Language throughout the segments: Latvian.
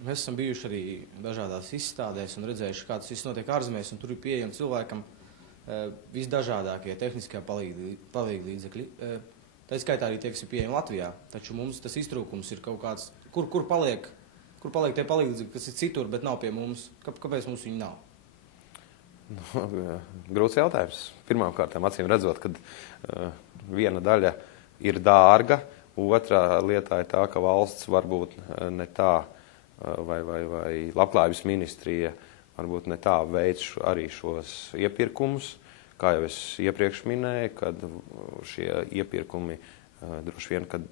Mēs esam bijuši arī dažādās izstādēs un redzējuši, kā tas viss notiek ārzemēs, un tur ir pieejami cilvēkam visdažādākie tehniskie palīglīdzekļi. Tā skaitā arī tie, kas ir pieejami Latvijā. Taču mums tas iztrūkums ir kaut kāds, kur paliek tie palīdzekļi, kas ir citur, bet nav pie mums. Kāpēc mums viņi nav? Grūts jautājums. Pirmkārt, acīm redzot, kad viena daļa ir dārga, otrā lietā ir tā, ka valsts varbūt ne tā, vai labklājības ministrija varbūt ne tā veic arī šos iepirkumus, kā jau es iepriekš minēju, kad šie iepirkumi, droši vien, kad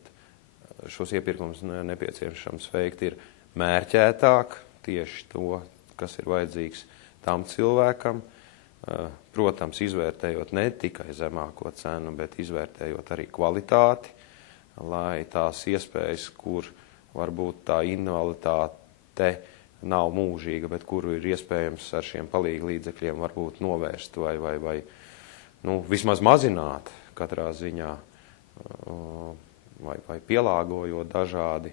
šos iepirkumus nepieciešams veikt, ir mērķētāk tieši to, kas ir vajadzīgs tam cilvēkam, protams, izvērtējot ne tikai zemāko cenu, bet izvērtējot arī kvalitāti, lai tās iespējas, kur varbūt tā invaliditāte nav mūžīga, bet kuru ir iespējams ar šiem palīglīdzekļiem varbūt novērst vai vismaz mazināt katrā ziņā, vai pielāgojot dažādi.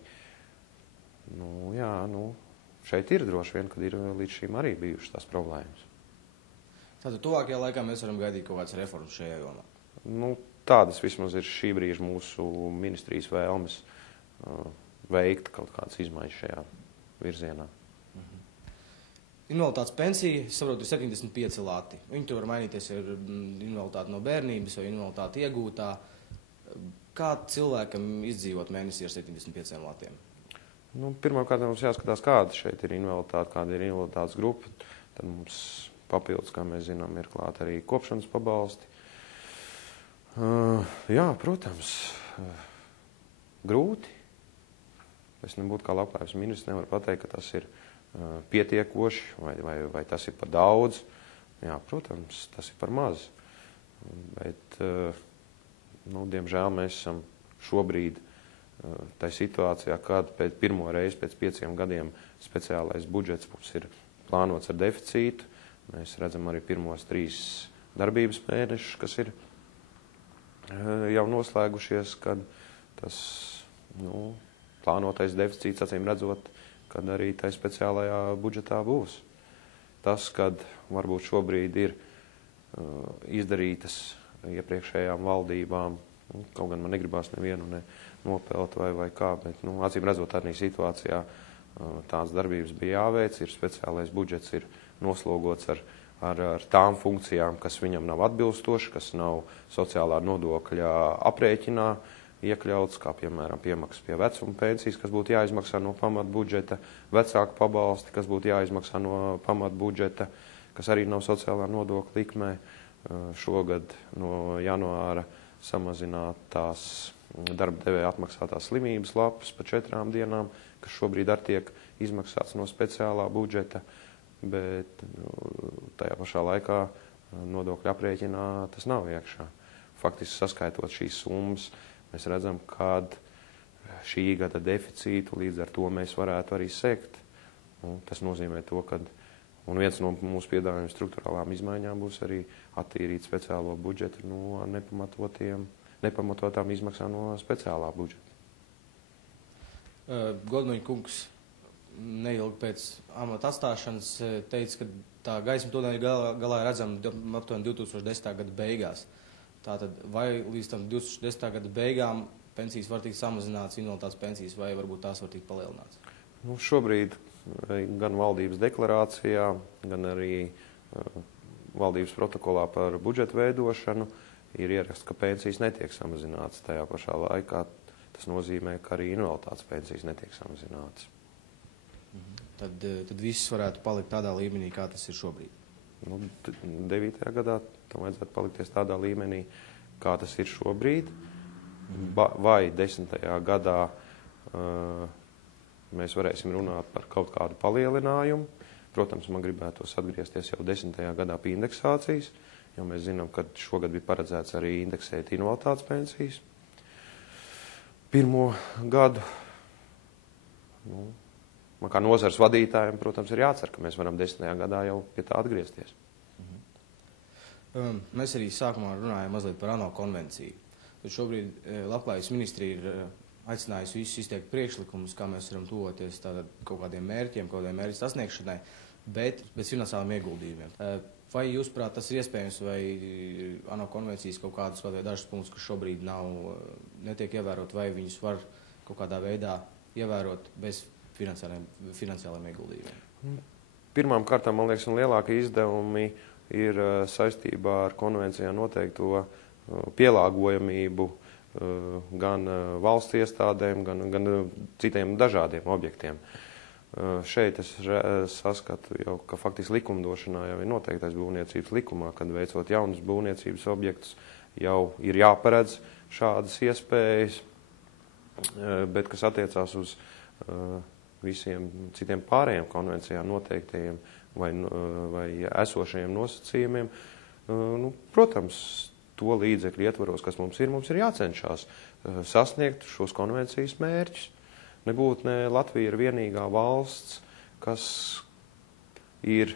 Šeit ir droši vien, kad ir līdz šim arī bijušas tās problēmas. Tātad tuvākajā laikā mēs varam gaidīt kaut kādas reformas šajā jomā? Tādas vismaz ir šī brīža mūsu ministrijas vēlmes veikt kaut kādas izmaiņas šajā virzienā. Invaliditātes pensija, es saprotu, ir 75 lati. Viņi tur var mainīties ar invaliditāti no bērnības vai invaliditāti iegūtā. Kā cilvēkam izdzīvot mēnesī ar 75 latiem? Pirmkārt, mums jāskatās, kāda šeit ir invaliditāte, kāda ir invaliditātes grupa. Tad mums papildus, kā mēs zinām, ir klāt arī kopšanas pabalsti. Jā, protams, grūti. Es nebūtu kā labklājības ministrs, nevaru pateikt, ka tas ir pietiekoši vai tas ir par daudz. Jā, protams, tas ir par maz. Bet, diemžēl mēs esam šobrīd tai situācijā, kad pirmo reizi pēc 5 gadiem speciālais budžets mums ir plānots ar deficītu. Mēs redzam arī pirmos 3 darbības mēnešus, kas ir jau noslēgušies, kad tas plānotais deficīts, acīm redzot, kad arī tai speciālajā budžetā būs. Tas, kad varbūt šobrīd ir izdarītas iepriekšējām valdībām, kaut gan man negribās nevienu nopelt vai kā, bet acīm redzot arī situācijā tādas darbības bija jāveic, ir speciālais budžets, ir noslogots ar tām funkcijām, kas viņam nav atbilstoši, kas nav sociālā nodokļa aprēķinā iekļauts, kā piemēram piemaksas pie vecuma pensijas, kas būtu jāizmaksā no pamatbudžeta, vecāku pabalsti, kas būtu jāizmaksā no pamatbudžeta, kas arī nav sociālā nodokļa likmē. Šogad no janvāra samazināt tās darba devēja atmaksātās slimības lapas pa 4 dienām, kas šobrīd arī tiek izmaksāts no speciālā budžeta, bet tajā pašā laikā nodokļu aprēķinā tas nav iekšā. Faktiski saskaitot šīs summas, mēs redzam, kad šī gada deficītu līdz ar to mēs varētu arī sekt. Tas nozīmē to, ka viens no mūsu piedāvājuma struktūrālām izmaiņām būs arī attīrīt speciālo budžetu no nepamatotām izmaksām no speciālā budžeta. Godmaņa kungs neilgi pēc amata atstāšanas teica, ka tā gaisma tuneļa galā redzama aptuveni 2010. gada beigās. Tātad vai līdz tam 2010. gada beigām pensijas var tikt samazināts, invaliditātes pensijas, vai varbūt tās var tikt palielināts? Šobrīd gan valdības deklarācijā, gan arī valdības protokolā par budžetu veidošanu ir ieraksts, ka pensijas netiek samazinātas tajā pašā laikā. Tas nozīmē, ka arī invaliditātes pensijas netiek samazinātas. Tad viss varētu palikt tādā līmenī, kā tas ir šobrīd? 9. gadā tam vajadzētu palikties tādā līmenī, kā tas ir šobrīd. Vai 10. gadā mēs varēsim runāt par kaut kādu palielinājumu. Protams, man gribētos atgriezties jau 10. gadā pie indeksācijas, jo mēs zinām, ka šogad bija paredzēts arī indeksēt invaliditātes pensijas. Pirmo gadu, man kā nozares vadītājiem, protams, ir jācer, ka mēs varam 10. gadā jau pie tā atgriezties. Mēs arī sākumā runājam mazliet par ANO konvenciju. Tad šobrīd labklājības ministrija ir aicinājusi visus izteikt priekšlikumus, kā mēs varam tuvoties tātad kaut kādiem mērķiem, kaut kādiem mērķu sasniegšanai, bet bez finansāliem ieguldījumiem. Vai jūs prāt tas ir iespējams, vai ANO konvencijas kaut kādus vai dažus punktus, kas šobrīd netiek ievērot, vai viņus var kaut kādā veidā ievērot bez finansiāliem ieguldījumiem? Pirmām kārtām, man liekas, un lielākie izdevumi ir saistībā ar konvencijā noteikto pielāgojamību gan valsts iestādēm, gan citiem dažādiem objektiem. Šeit es saskatu jau, ka faktiski likumdošanā jau ir noteiktais būvniecības likumā, kad veicot jaunus būvniecības objektus, jau ir jāparedz šādas iespējas, bet kas attiecās uz visiem citiem pārējiem konvencijā noteiktajiem vai esošajiem nosacījumiem, protams, to līdzekļu ietvaros, kas mums ir jācenšas sasniegt šos konvencijas mērķus. Nebūtu ne Latvija ir vienīgā valsts, kas ir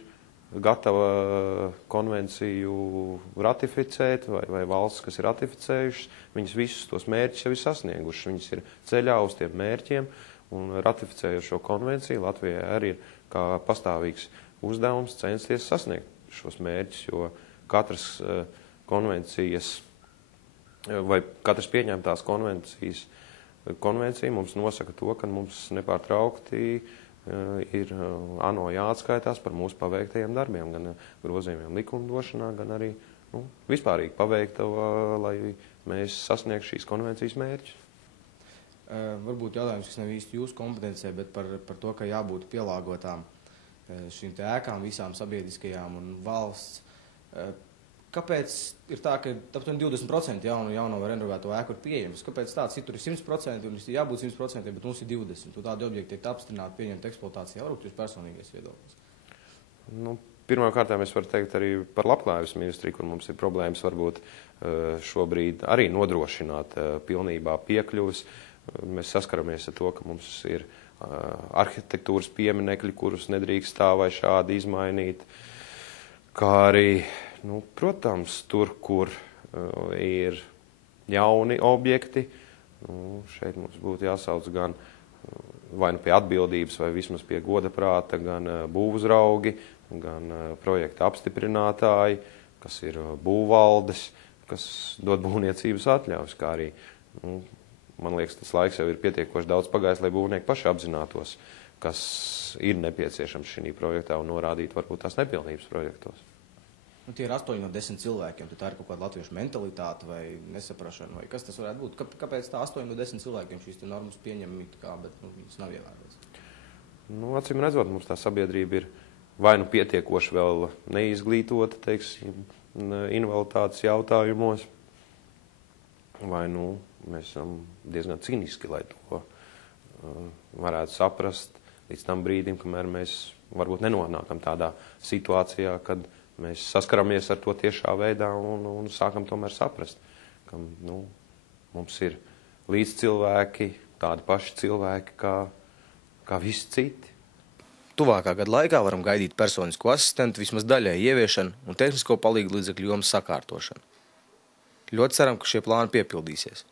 gatava konvenciju ratificēt, vai valsts, kas ir ratificējušas, viņas visus tos mērķus jau ir sasniegušas. Viņas ir ceļā uz tiem mērķiem, un ratificējot šo konvenciju, Latvijai arī ir kā pastāvīgs uzdevums censties sasniegt šos mērķus, jo katras konvencijas vai katras pieņemtās konvencija mums nosaka to, ka mums nepārtraukti ir ANO jāatskaitās par mūsu paveiktajiem darbiem, gan grozījumiem likumdošanā, gan arī vispārīgi paveikta, lai mēs sasniegtu šīs konvencijas mērķus. Varbūt jautājums, kas nav īsti jūsu kompetencijā, bet par to, ka jābūt pielāgotām šīm te ēkām, visām sabiedriskajām un valsts. Kāpēc ir tā, ka aptuveni 20% jauno vai renovēto ēku ir pieejams? Kāpēc tāds citur ir 100% un ir jābūt 100%, bet mums ir 20%? Un tādi objekti tiek apstiprināti, pieņemti eksploatācijā. Varbūt jūs personīgais viedoklis? Pirmkārt, es varu teikt arī par labklājības ministriju, kur mums ir problēmas varbūt šobrīd arī nodrošināt pilnībā piekļuvis. Mēs saskaramies ar to, ka mums ir arhitektūras pieminekļi, kurus nedrīkst tā vai šādi izmainīt, kā arī protams, tur, kur ir jauni objekti, šeit mums būtu jāsauc gan vai pie atbildības, vai vismaz pie goda prāta, gan būvuzraugi, gan projekta apstiprinātāji, kas ir būvvaldes, kas dod būvniecības atļaus, kā arī, man liekas, tas laiks jau ir pietiekoši daudz pagājis, lai būvnieki paši apzinātos, kas ir nepieciešams šī projektā un norādīt varbūt tās nepilnības projektos. Tie ir 8 no 10 cilvēkiem, tā ir kaut kāda latviešu mentalitāte vai nesaprašana, vai kas tas varētu būt? Kāpēc tā 8 no 10 cilvēkiem šīs normas pieņem, bet viņas nav ievērotas? Acīm redzot, mums tā sabiedrība ir vai pietiekoši vēl neizglītota, teiksim, invaliditātes jautājumos, vai mēs esam diezgan cīniski, lai to varētu saprast līdz tam brīdim, kamēr mēs varbūt nenonākam tādā situācijā, kad mēs saskaramies ar to tiešā veidā un sākam tomēr saprast, ka mums ir līdzcilvēki, tādi paši cilvēki kā visi citi. Tuvākā gada laikā varam gaidīt personisko asistentu, vismaz daļai ieviešanu un tehnisko palīgu līdzekļu jomas sakārtošanu. Ļoti ceram, ka šie plāni piepildīsies.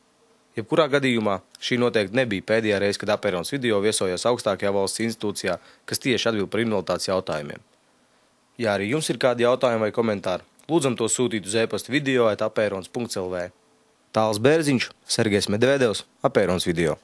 Jebkurā gadījumā šī noteikti nebija pēdējā reize, kad Apeironas video viesojās augstākajā valsts institūcijā, kas tieši atbild par invaliditātes jautājumiem. Ja arī jums ir kādi jautājumi vai komentāri, lūdzam to sūtīt uz e-pasta video@apeironas.lv. Tāls Bērziņš, Sergejs Medvedevs, Apeironas video.